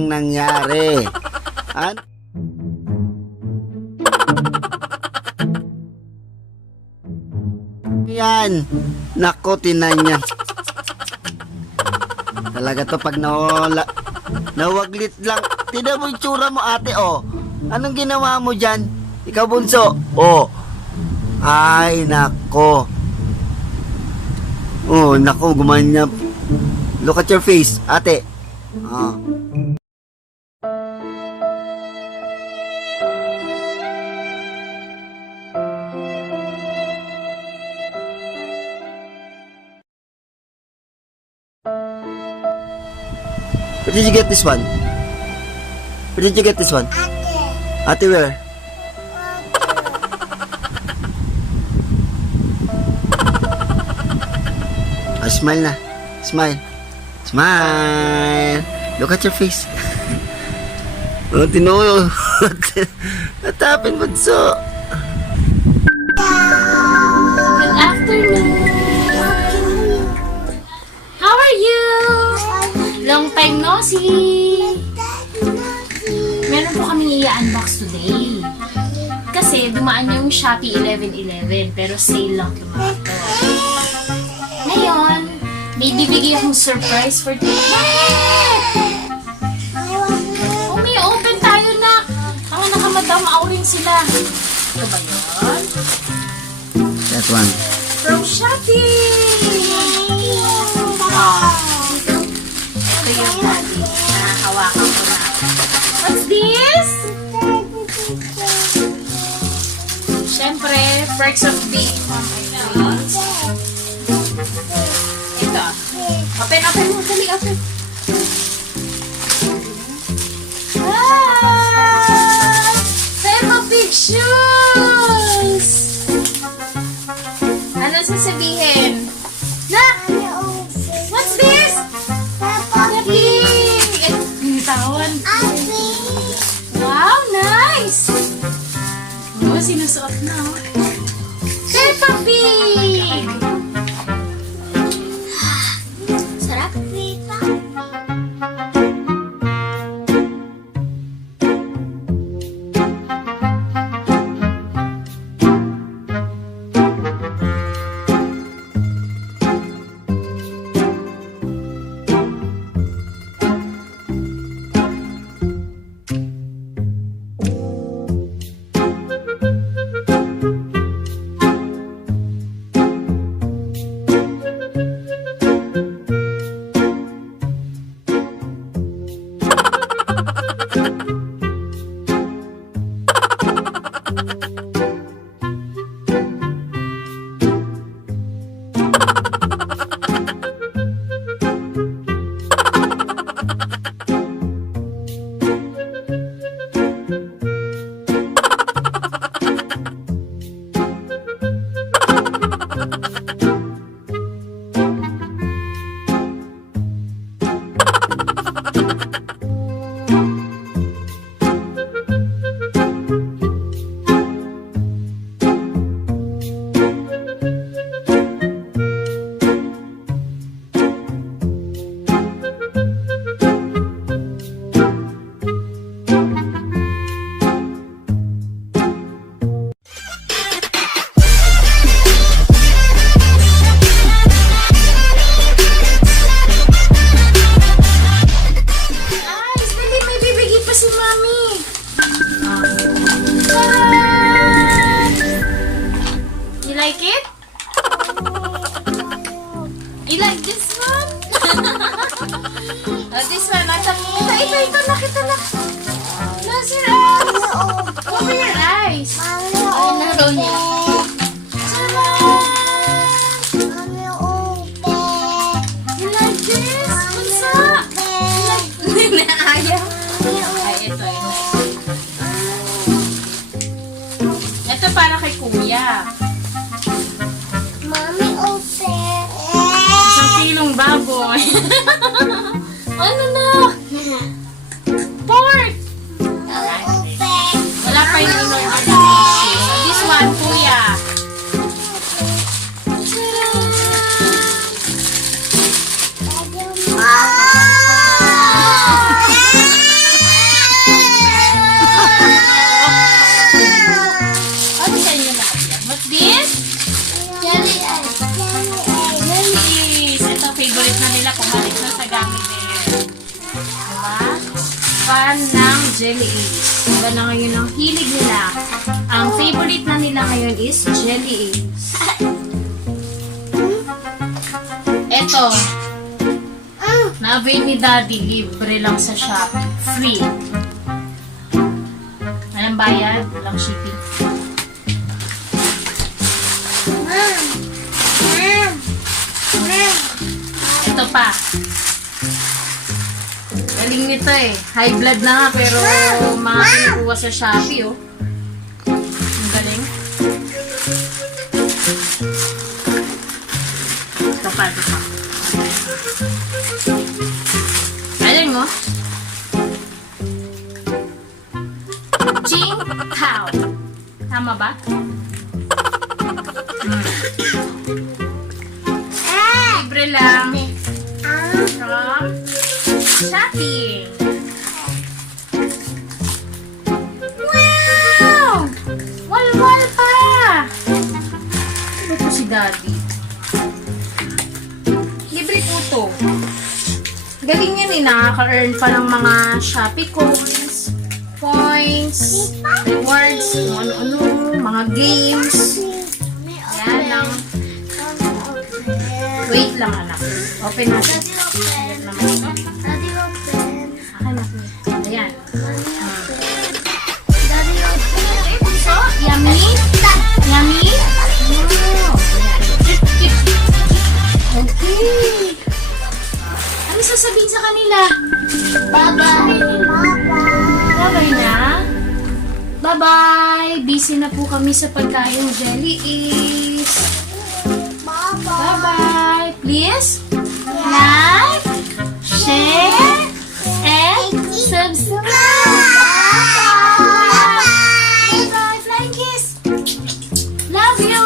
ang nangyari. Yan. Nako, tinan niya. Talaga to pag nawaglit lang. Tignan mo yung tsura mo, ate, oh. Anong ginawa mo dyan? Ikaw, bunso. Oh. Ay, nako. Oh, nako, gumanya. Look at your face, ate. Oh. Where did you get this one? Where did you get this one? Ate, where? Oh, smile na. Smile. Smile. Look at your face. Oh, tinuyo. What happened, bunso? Good afternoon. How are you? Long time no see. Meron po kaming i-unbox today. Kasi dumaan yung Shopee 11/11 pero sale lang yung mga to. Ngayon, may bibigay akong surprise for today. Oh, may open tayo na. Mga nakamadam, auring sila. Ito ba yun? That one. From Shopee! Wow. Ito yung natin. Nahahawakan ko na. What's this? Siyempre, perks of being on my friends. Ito. Open mo. Dali, open. Ah! Peppa Pig shoes! Ano sasabihin? Na! What's this? Peppa Pig! Eh, binitawan. Wow, nice! Oh, sinusuot na. Oh. Peppa Pig! Sarap. Nakita na. Close your eyes. Cover your eyes. Ay, naroon niya. You like this? What's up? You like ayaw? Ay, ito. Ito para kay kuya. Mommy, open. Isang kilong baboy. Ano na? Pork! Open. Wala pa yung inom animation. This one, kuya. gummy bear. Diba? Fan ng Jelly Ace. Iba na ngayon ang hilig nila. Ang favorite na nila ngayon is Jelly Ace. Eto. Na-avail ni Daddy. Libre lang sa Shopee. Free. Walang bayad. Walang shipping. Ito pa. Galing nito eh. High blood na nga pero mga kinukuha sa Shopee oh. Ang galing. Ito pa. Galing mo? Jing Tao. Tama ba? Libre lang. From Shopee. Wow! Walwal pa! Ito si Daddy. Libre po to. Galing yan eh. Nakaka-earn pa ng mga Shopee coins, points, rewards, kung ano-ano, mga games. Yan lang. Wait lang anak. Open natin. Akin na. Ayan. So, yummy? Yummy? Oh. Okay. Ano sasabihin sa kanila? Bye-bye na. Bye-bye. Busy na po kami sa pagkain Jelly Ace. Bye-bye. Please, like, share, and subscribe. Bye-bye. Flying kiss. Love you.